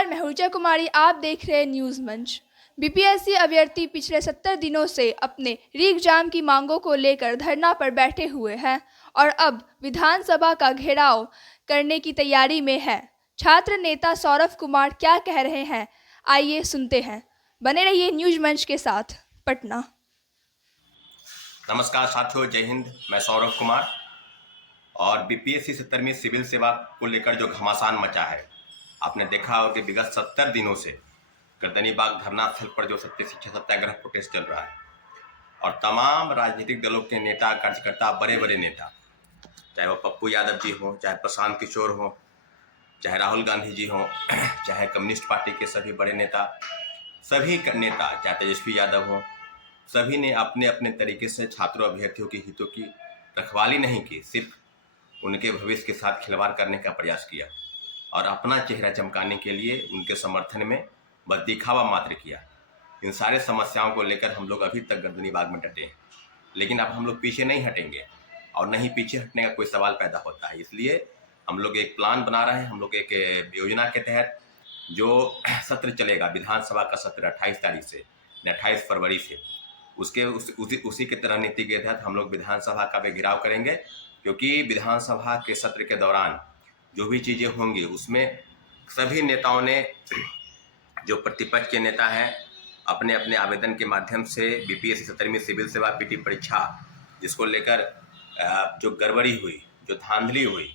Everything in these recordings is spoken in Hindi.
नमस्कार, मैं ऊर्जा कुमारी। आप देख रहे हैं न्यूज़ मंच। बीपीएससी अभ्यर्थी पिछले 70 दिनों से अपने री एग्जाम की मांगों को लेकर धरना पर बैठे हुए हैं और अब विधानसभा का घेराव करने की तैयारी में है। छात्र नेता सौरभ कुमार क्या कह रहे हैं, आइए सुनते हैं। बने रहिए न्यूज़ मंच के साथ। पटना। नमस्कार साथियों, जय हिंद। मैं सौरभ कुमार। और बीपीएससी 70वीं सिविल सेवा को लेकर जो घमासान मचा है, आपने देखा होगा कि विगत 70 दिनों से गर्दनी बाग धरना स्थल पर जो सत्य शिक्षा सत्याग्रह प्रोटेस्ट चल रहा है और तमाम राजनीतिक दलों के नेता कार्यकर्ता, बड़े बड़े नेता, चाहे वो पप्पू यादव जी हों, चाहे प्रशांत किशोर हों, चाहे राहुल गांधी जी हों, चाहे कम्युनिस्ट पार्टी के सभी बड़े नेता, सभी नेता, चाहे तेजस्वी यादव हों, सभी ने अपने अपने तरीके से छात्रों अभ्यर्थियों के हितों की रखवाली नहीं की, सिर्फ उनके भविष्य के साथ खिलवाड़ करने का प्रयास किया और अपना चेहरा चमकाने के लिए उनके समर्थन में बस दिखावा मात्र किया। इन सारे समस्याओं को लेकर हम लोग अभी तक गर्दनी बाग में डटे हैं, लेकिन अब हम लोग पीछे नहीं हटेंगे और नहीं पीछे हटने का कोई सवाल पैदा होता है। इसलिए हम लोग एक प्लान बना रहे हैं। हम लोग एक योजना के तहत जो सत्र चलेगा, विधानसभा का सत्र 28 तारीख से 28 फरवरी से, उसी के रणनीति के तहत हम लोग विधानसभा का भी घेराव करेंगे, क्योंकि विधानसभा के सत्र के दौरान जो भी चीज़ें होंगी उसमें सभी नेताओं ने, जो प्रतिपक्ष के नेता हैं, अपने अपने आवेदन के माध्यम से बीपीएससी 70वीं सिविल सेवा पीटी परीक्षा, जिसको लेकर जो गड़बड़ी हुई, जो धांधली हुई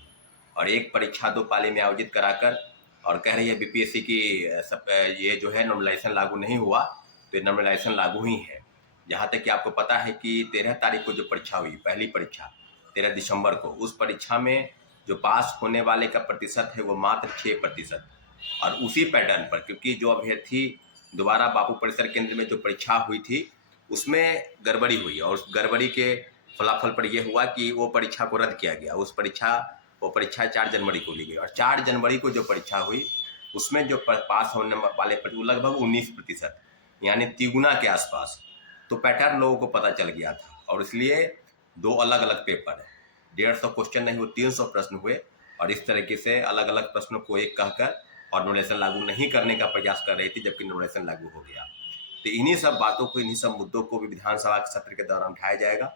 और एक परीक्षा 2 पाली में आयोजित कराकर और कह रही है बीपीएससी की ये जो है नॉर्मलाइजेशन लागू नहीं हुआ, तो ये नॉर्मलाइजेशन लागू ही है। जहाँ तक कि आपको पता है कि 13 तारीख को जो परीक्षा हुई, पहली परीक्षा 13 दिसंबर को, उस परीक्षा में जो पास होने वाले का प्रतिशत है वो मात्र 6%। और उसी पैटर्न पर, क्योंकि जो अभ्यर्थी दोबारा बापू परिसर केंद्र में जो परीक्षा हुई थी उसमें गड़बड़ी हुई और उस गड़बड़ी के फलाफल पर यह हुआ कि वो परीक्षा को रद्द किया गया। वो परीक्षा 4 जनवरी को ली गई और 4 जनवरी को जो परीक्षा हुई उसमें जो पास होने वाले लगभग 19%, यानी तिगुना के आसपास। तो पैटर्न लोगों को पता चल गया था और इसलिए 2 अलग अलग पेपर, 150 क्वेश्चन नहीं, वो 300 प्रश्न हुए और इस तरीके से अलग अलग प्रश्नों को एक कहकर और नॉमिनेशन लागू नहीं करने का प्रयास कर रही थी, जबकि नॉमिनेशन लागू हो गया। तो इन्हीं सब बातों को, इन्हीं सब मुद्दों को भी विधानसभा के सत्र के दौरान उठाया जाएगा,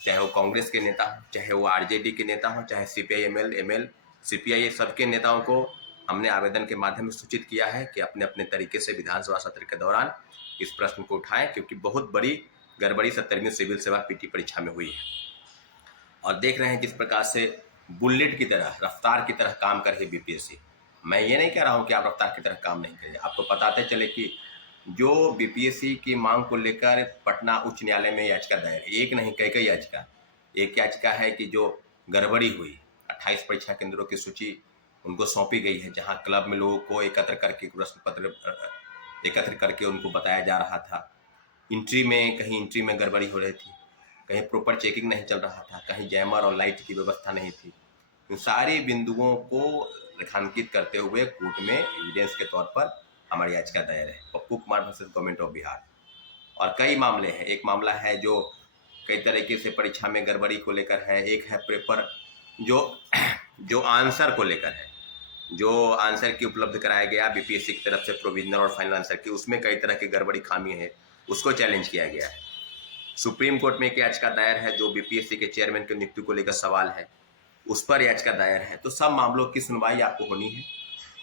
चाहे वो कांग्रेस के नेता हो, चाहे वो आरजेडी के नेता हो, चाहे सीपीआई, एमएल, सीपीआई, सबके नेताओं को हमने आवेदन के माध्यम से सूचित किया है कि अपने अपने तरीके से विधानसभा सत्र के दौरान इस प्रश्न को उठाएं, क्योंकि बहुत बड़ी गड़बड़ी 70वीं सिविल सेवा पीटी परीक्षा में हुई है। और देख रहे हैं किस प्रकार से बुलेट की तरह, रफ्तार की तरह काम कर रही है बीपीएससी। मैं ये नहीं कह रहा हूँ कि आप रफ्तार की तरह काम नहीं करिए, आपको बताते चले कि जो बीपीएससी की मांग को लेकर पटना उच्च न्यायालय में याचिका दायर, एक नहीं कई याचिका। एक याचिका है कि जो गड़बड़ी हुई, 28 परीक्षा केंद्रों की सूची उनको सौंपी गई है, जहाँ क्लब में लोगों को एकत्र करके प्रश्न पत्र एकत्र करके उनको बताया जा रहा था। कहीं एंट्री में गड़बड़ी हो रही थी, कहीं प्रॉपर चेकिंग नहीं चल रहा था, कहीं जैमर और लाइट की व्यवस्था नहीं थी। इन सारी बिंदुओं को रेखांकित करते हुए कोर्ट में एविडेंस के तौर पर हमारी याचिका दायर है, Pappu Kumar versus government of Bihar. और कई मामले हैं। एक मामला है जो कई तरीके से परीक्षा में गड़बड़ी को लेकर है। एक है पेपर जो आंसर को लेकर है, जो आंसर की उपलब्ध कराया गया बीपीएससी की तरफ से, प्रोविजनल और फाइनल आंसर की, उसमें कई तरह की गड़बड़ी खामी है, उसको चैलेंज किया गया है। सुप्रीम कोर्ट में एक याचिका दायर है जो बीपीएससी के चेयरमैन की नियुक्ति को लेकर सवाल है, उस पर याचिका दायर है। तो सब मामलों की सुनवाई आपको होनी है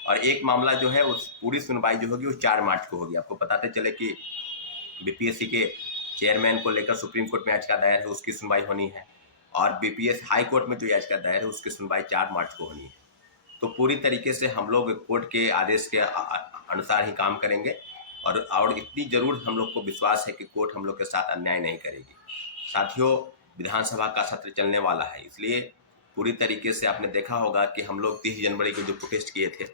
और एक मामला जो है उस पूरी सुनवाई जो होगी वो 4 मार्च को होगी। आपको बताते चले कि बीपीएससी के चेयरमैन को लेकर सुप्रीम कोर्ट में याचिका दायर है, उसकी सुनवाई होनी है और बीपीएस हाई कोर्ट में जो याचिका दायर है उसकी सुनवाई 4 मार्च को होनी है। तो पूरी तरीके से हम लोग कोर्ट के आदेश के अनुसार ही काम करेंगे और इतनी जरूर हम लोग को विश्वास है कि कोर्ट हम लोग के साथ अन्याय नहीं करेगी। साथियों, विधानसभा का सत्र चलने वाला है, इसलिए पूरी तरीके से आपने देखा होगा कि हम लोग 30 जनवरी को जो प्रोटेस्ट किए थे,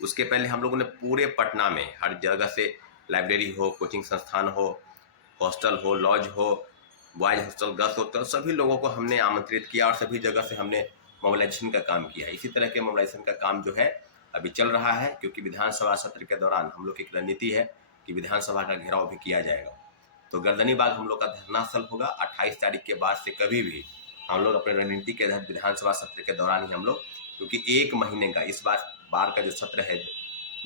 उसके पहले हम लोगों ने पूरे पटना में हर जगह से, लाइब्रेरी हो, कोचिंग संस्थान हो, हॉस्टल हो, लॉज हो, बॉयज हॉस्टल, गर्ल्स हॉस्टल, सभी लोगों को हमने आमंत्रित किया और सभी जगह से हमने मोबिलाइजेशन का काम किया। इसी तरह के मोबिलाइजेशन का काम जो है अभी चल रहा है, क्योंकि विधानसभा सत्र के दौरान हम लोग की रणनीति है कि विधानसभा का घेराव भी किया जाएगा। तो गर्दनी बाग हम लोग का धरना स्थल होगा। 28 तारीख के बाद से कभी भी हम लोग अपने रणनीति के तहत विधानसभा सत्र के दौरान ही हम लोग, क्योंकि 1 महीने का इस बार का जो सत्र है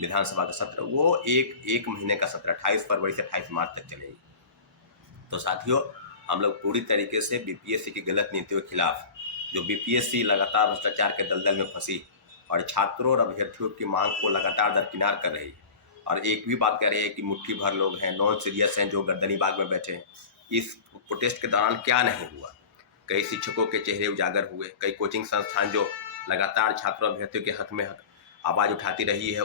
विधानसभा का सत्र, वो एक महीने का सत्र 28 फरवरी से 28 मार्च तक चलेगी। तो साथियों, हम लोग पूरी तरीके से बीपीएससी की गलत नीतियों के खिलाफ, जो बीपीएससी लगातार भ्रष्टाचार के दलदल में फंसी और छात्रों और अभ्यर्थियों की मांग को लगातार दरकिनार कर रही है, और एक भी बात कह रही है कि मुट्ठी भर लोग हैं, नॉन सीरियस हैं, जो गर्दनी बाग में बैठे हैं। इस प्रोटेस्ट के दौरान क्या नहीं हुआ, कई शिक्षकों के चेहरे उजागर हुए, कई कोचिंग संस्थान जो लगातार छात्रों अभ्यर्थियों के हक में आवाज उठाती रही है,